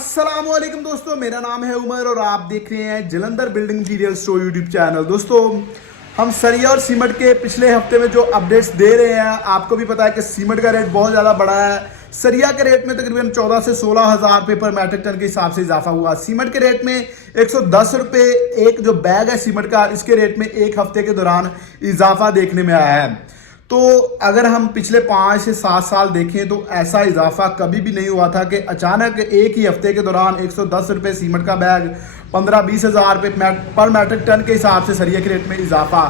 अस्सलामुअलैकुम दोस्तों, मेरा नाम है उमर और आप देख रहे हैं Jalandhar building material store YouTube channel. दोस्तों, हम सरिया और सीमेंट के पिछले हफ्ते में जो अपडेट्स दे रहे हैं, आपको भी पता है कि सीमेंट का रेट बहुत ज़्यादा बढ़ा है। सरिया के रेट में तकरीबन 14 से 16 हज़ार रुपये पर मैट्रिक टन के हिसाब से इजाफा हुआ। सीमेंट के रेट में 110 रुपये एक जो बैग है सीमेंट का, इसके रेट में एक हफ्ते के दौरान इजाफा देखने में आया है। तो अगर हम पिछले 5 से 7 साल देखें तो ऐसा इजाफा कभी भी नहीं हुआ था कि अचानक एक ही हफ्ते के दौरान 110 रुपये सीमेंट का बैग, 15-20 हज़ार रुपये पर मैट्रिक टन के हिसाब से सरिया के रेट में इजाफा।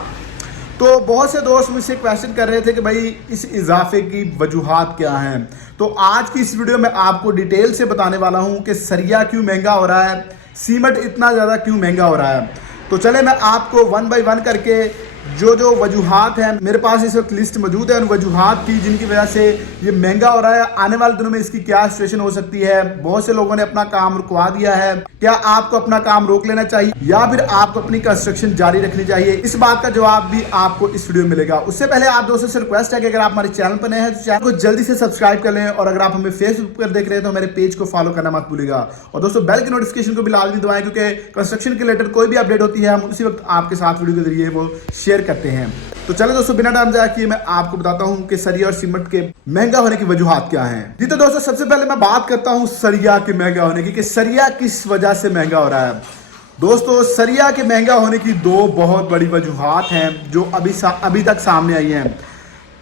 तो बहुत से दोस्त मुझसे क्वेश्चन कर रहे थे कि भाई इस इजाफे की वजूहात क्या हैं। तो आज की इस वीडियो में आपको डिटेल से बताने वाला हूं कि सरिया क्यों महंगा हो रहा है, सीमेंट इतना ज़्यादा क्यों महंगा हो रहा है। तो चले मैं आपको वन बाय वन करके जो वजूहात हैं, मेरे पास इस वक्त लिस्ट मौजूद है उन वजूहात की जिनकी वजह से ये महंगा हो रहा है। आने वाले दिनों में इसकी क्या सिचुएशन हो सकती है। बहुत से लोगों ने अपना काम रुकवा दिया है, क्या आपको अपना काम रोक लेना चाहिए या फिर आपको अपनी कंस्ट्रक्शन जारी रखनी चाहिए, इस बात का जवाब भी आपको इस वीडियो में मिलेगा। उससे पहले आप दोस्तों से रिक्वेस्ट है कि अगर आप हमारे चैनल पर नए हैं तो चैनल को जल्दी से सब्सक्राइब कर लें, और अगर आप हमें फेसबुक पर देख रहे हैं तो हमारे पेज को फॉलो करना मत भूलिएगा। और दोस्तों, बेल की नोटिफिकेशन को भी लाजमी दबाएं, क्योंकि कंस्ट्रक्शन के रिलेटेड कोई भी अपडेट होती है हम उसी वक्त आपके साथ वीडियो के जरिए वो शेयर करते हैं। तो चलो दोस्तों, बिना टाइम जाए किए मैं आपको बताता हूं कि सरिया और सीमेंट के महंगा होने की वजूहात क्या हैं। जी तो दोस्तों, सबसे पहले मैं बात करता हूं सरिया के महंगा होने की, कि सरिया किस वजह से महंगा हो रहा है। दोस्तों, सरिया के महंगा होने की दो बहुत बड़ी वजूहात हैं जो अभी तक सामने आई हैं।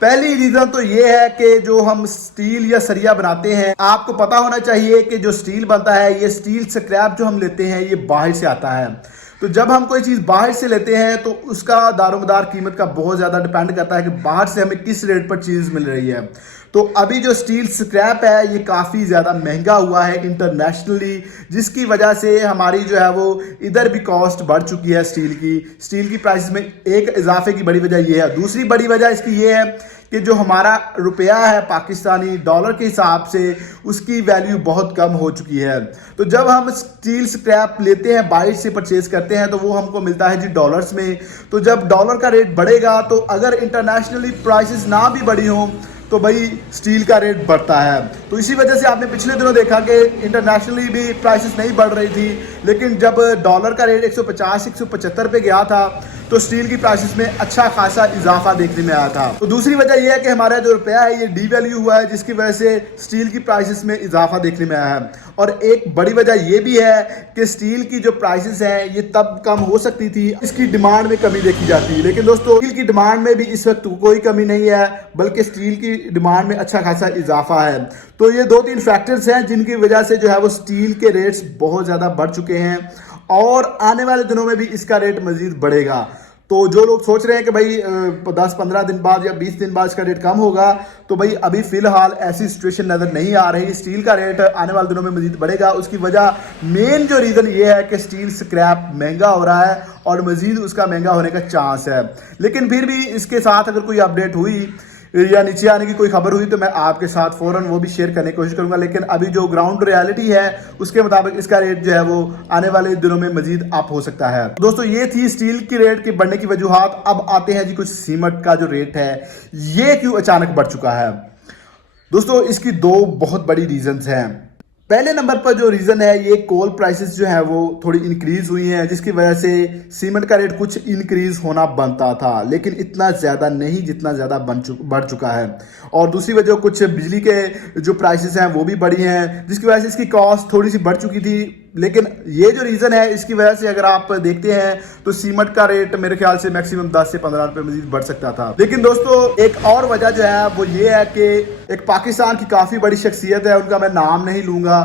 पहली रीजन तो ये है कि जो हम स्टील या सरिया बनाते हैं, आपको पता होना चाहिए कि जो स्टील बनता है, ये स्टील स्क्रैप जो हम लेते हैं ये बाहर से आता है। तो जब हम कोई चीज़ बाहर से लेते हैं तो उसका दारोमदार कीमत का बहुत ज़्यादा डिपेंड करता है कि बाहर से हमें किस रेट पर चीज़ मिल रही है। तो अभी जो स्टील स्क्रैप है ये काफ़ी ज़्यादा महंगा हुआ है इंटरनेशनली, जिसकी वजह से हमारी जो है वो इधर भी कॉस्ट बढ़ चुकी है स्टील की प्राइस में। एक इजाफे की बड़ी वजह ये है। दूसरी बड़ी वजह इसकी ये है कि जो हमारा रुपया है पाकिस्तानी डॉलर के हिसाब से, उसकी वैल्यू बहुत कम हो चुकी है। तो जब हम स्टील स्क्रैप लेते हैं, बाहर से परचेज करते हैं, तो वो हमको मिलता है जी डॉलर्स में। तो जब डॉलर का रेट बढ़ेगा तो अगर इंटरनेशनली प्राइसेस ना भी बढ़ी हों तो भाई स्टील का रेट बढ़ता है। तो इसी वजह से आपने पिछले दिनों देखा कि इंटरनेशनली भी प्राइसेस नहीं बढ़ रही थी, लेकिन जब डॉलर का रेट 150-175 पे गया था तो स्टील की प्राइसेस में अच्छा खासा इजाफा देखने में आया था। तो दूसरी वजह यह है कि हमारा जो रुपया है ये डीवैल्यू हुआ है, जिसकी वजह से स्टील की प्राइसेस में इजाफा देखने में आया है। और एक बड़ी वजह यह भी है कि स्टील की जो प्राइसेस हैं ये तब कम हो सकती थी, इसकी डिमांड में कमी देखी जाती है। लेकिन दोस्तों, स्टील की डिमांड में भी इस वक्त कोई कमी नहीं है, बल्कि स्टील की डिमांड में अच्छा खासा इजाफा है। तो ये 2-3 फैक्टर्स हैं जिनकी वजह से जो है वो स्टील के रेट्स बहुत ज़्यादा बढ़ चुके हैं, और आने वाले दिनों में भी इसका रेट मजीद बढ़ेगा। तो जो लोग सोच रहे हैं कि भाई 10-15 दिन बाद या 20 दिन बाद इसका रेट कम होगा, तो भाई अभी फिलहाल ऐसी सिचुएशन नज़र नहीं आ रही। स्टील का रेट आने वाले दिनों में मजीद बढ़ेगा। उसकी वजह मेन जो रीज़न ये है कि स्टील स्क्रैप महंगा हो रहा है और मजीद उसका महंगा होने का चांस है। लेकिन फिर भी इसके साथ अगर कोई अपडेट हुई या नीचे आने की कोई खबर हुई तो मैं आपके साथ फौरन वो भी शेयर करने की कोशिश करूंगा। लेकिन अभी जो ग्राउंड रियलिटी है उसके मुताबिक इसका रेट जो है वो आने वाले दिनों में मजीद अप हो सकता है। दोस्तों, ये थी स्टील की रेट के बढ़ने की वजूहात। अब आते हैं जी कुछ सीमेंट का जो रेट है ये क्यों अचानक बढ़ चुका है। दोस्तों, इसकी दो बहुत बड़ी रीजंस हैं। पहले नंबर पर जो रीज़न है, ये कोल प्राइसेस जो है वो थोड़ी इंक्रीज हुई हैं, जिसकी वजह से सीमेंट का रेट कुछ इंक्रीज होना बनता था, लेकिन इतना ज़्यादा नहीं जितना ज़्यादा बढ़ चुका है। और दूसरी वजह कुछ बिजली के जो प्राइसेस हैं वो भी बढ़ी हैं, जिसकी वजह से इसकी कॉस्ट थोड़ी सी बढ़ चुकी थी। लेकिन ये जो रीज़न है इसकी वजह से अगर आप देखते हैं तो सीमेंट का रेट मेरे ख्याल से मैक्सिमम 10 से 15 रुपये मजीद बढ़ सकता था। लेकिन दोस्तों, एक और वजह जो है वो ये है कि एक पाकिस्तान की काफ़ी बड़ी शख्सियत है, उनका मैं नाम नहीं लूँगा,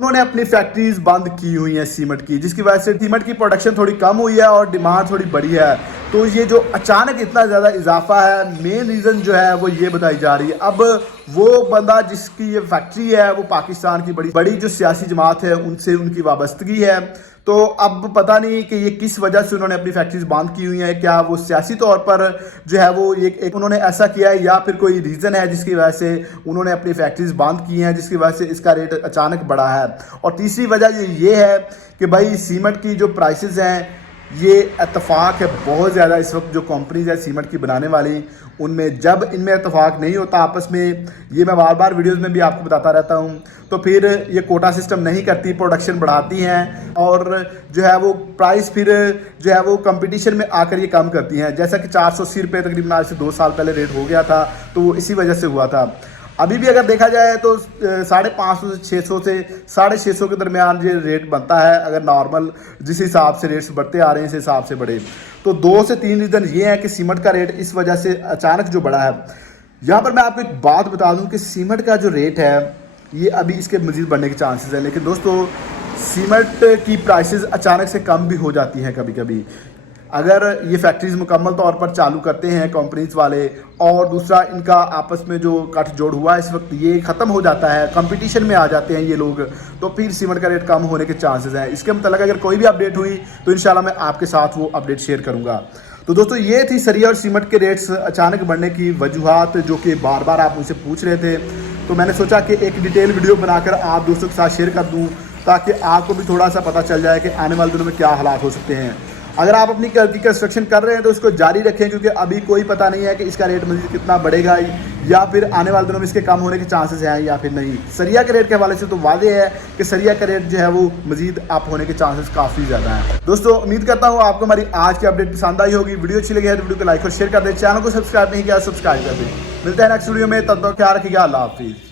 उन्होंने अपनी फैक्ट्रीज बंद की हुई हैं सीमेंट की, जिसकी वजह से सीमेंट की प्रोडक्शन थोड़ी कम हुई है और डिमांड थोड़ी बढ़ी है। तो ये जो अचानक इतना ज़्यादा इजाफा है, मेन रीज़न जो है वो ये बताई जा रही है। अब वो बंदा जिसकी ये फैक्ट्री है वो पाकिस्तान की बड़ी जो सियासी जमात है उनसे उनकी वाबस्तगी है। तो अब पता नहीं कि ये किस वजह से उन्होंने अपनी फैक्ट्रीज बंद की हुई हैं। क्या वो सियासी तौर पर जो है वो एक उन्होंने ऐसा किया है, या फिर कोई रीज़न है जिसकी वजह से उन्होंने अपनी फैक्ट्रीज बंद की हैं, जिसकी वजह से इसका रेट अचानक बढ़ा है। और तीसरी वजह ये है कि भाई सीमेंट की जो प्राइसेस हैं ये इत्तेफाक है बहुत ज़्यादा इस वक्त जो कंपनीज है सीमेंट की बनाने वाली, उनमें जब इनमें इत्तेफाक नहीं होता आपस में, ये मैं बार बार वीडियोस में भी आपको बताता रहता हूँ, तो फिर ये कोटा सिस्टम नहीं करती, प्रोडक्शन बढ़ाती हैं और जो है वो प्राइस फिर जो है वो कंपटीशन में आकर ये कम करती हैं। जैसा कि 480 रुपये तकरीबन आज से 2 साल पहले रेट हो गया था, तो वो इसी वजह से हुआ था। अभी भी अगर देखा जाए तो 550 से 600 से 650 के दरमियान ये रेट बनता है, अगर नॉर्मल जिस हिसाब से रेट्स बढ़ते आ रहे हैं इस हिसाब से बढ़े। तो 2 से 3 रीज़न ये है कि सीमेंट का रेट इस वजह से अचानक जो बढ़ा है। यहाँ पर मैं आपको एक बात बता दूं कि सीमेंट का जो रेट है ये अभी इसके मज़ीद बढ़ने के चांसेस हैं, लेकिन दोस्तों सीमेंट की प्राइसेस अचानक से कम भी हो जाती हैं कभी कभी, अगर ये फैक्ट्रीज मुकम्मल तौर पर चालू करते हैं कंपनीज वाले, और दूसरा इनका आपस में जो गठ जोड़ हुआ है इस वक्त ये ख़त्म हो जाता है, कंपटीशन में आ जाते हैं ये लोग, तो फिर सीमेंट का रेट कम होने के चांसेस हैं। इसके मतलब अगर कोई भी अपडेट हुई तो इंशाल्लाह मैं आपके साथ वो अपडेट शेयर करूँगा। तो दोस्तों ये थी सरिया और सीमेंट के रेट्स अचानक बढ़ने की वजूहात, जो कि बार बार आप मुझसे पूछ रहे थे, तो मैंने सोचा कि एक डिटेल वीडियो बनाकर आप दोस्तों के साथ शेयर कर दूँ, ताकि आपको भी थोड़ा सा पता चल जाए कि आने वाले दिनों में क्या हालात हो सकते हैं। अगर आप अपनी घर की कंस्ट्रक्शन कर रहे हैं तो इसको जारी रखें, क्योंकि अभी कोई पता नहीं है कि इसका रेट मज़ीद कितना बढ़ेगा या फिर आने वाले दिनों में इसके कम होने के चांसेस हैं या फिर नहीं। सरिया के रेट के हवाले से तो वादे है कि सरिया का रेट जो है वो मज़ीद अप होने के चांसेस काफ़ी ज़्यादा हैं। दोस्तों उम्मीद करता हूँ आपको हमारी आज की अपडेट पसंद आई होगी। वीडियो अच्छी लगी है तो वीडियो को लाइक और शेयर कर दें, चैनल को सब्सक्राइब नहीं किया सब्सक्राइब कर दें। मिलते हैं नेक्स्ट वीडियो में, तब तक ख्याल रखिएगा, अल्लाह हाफिज़।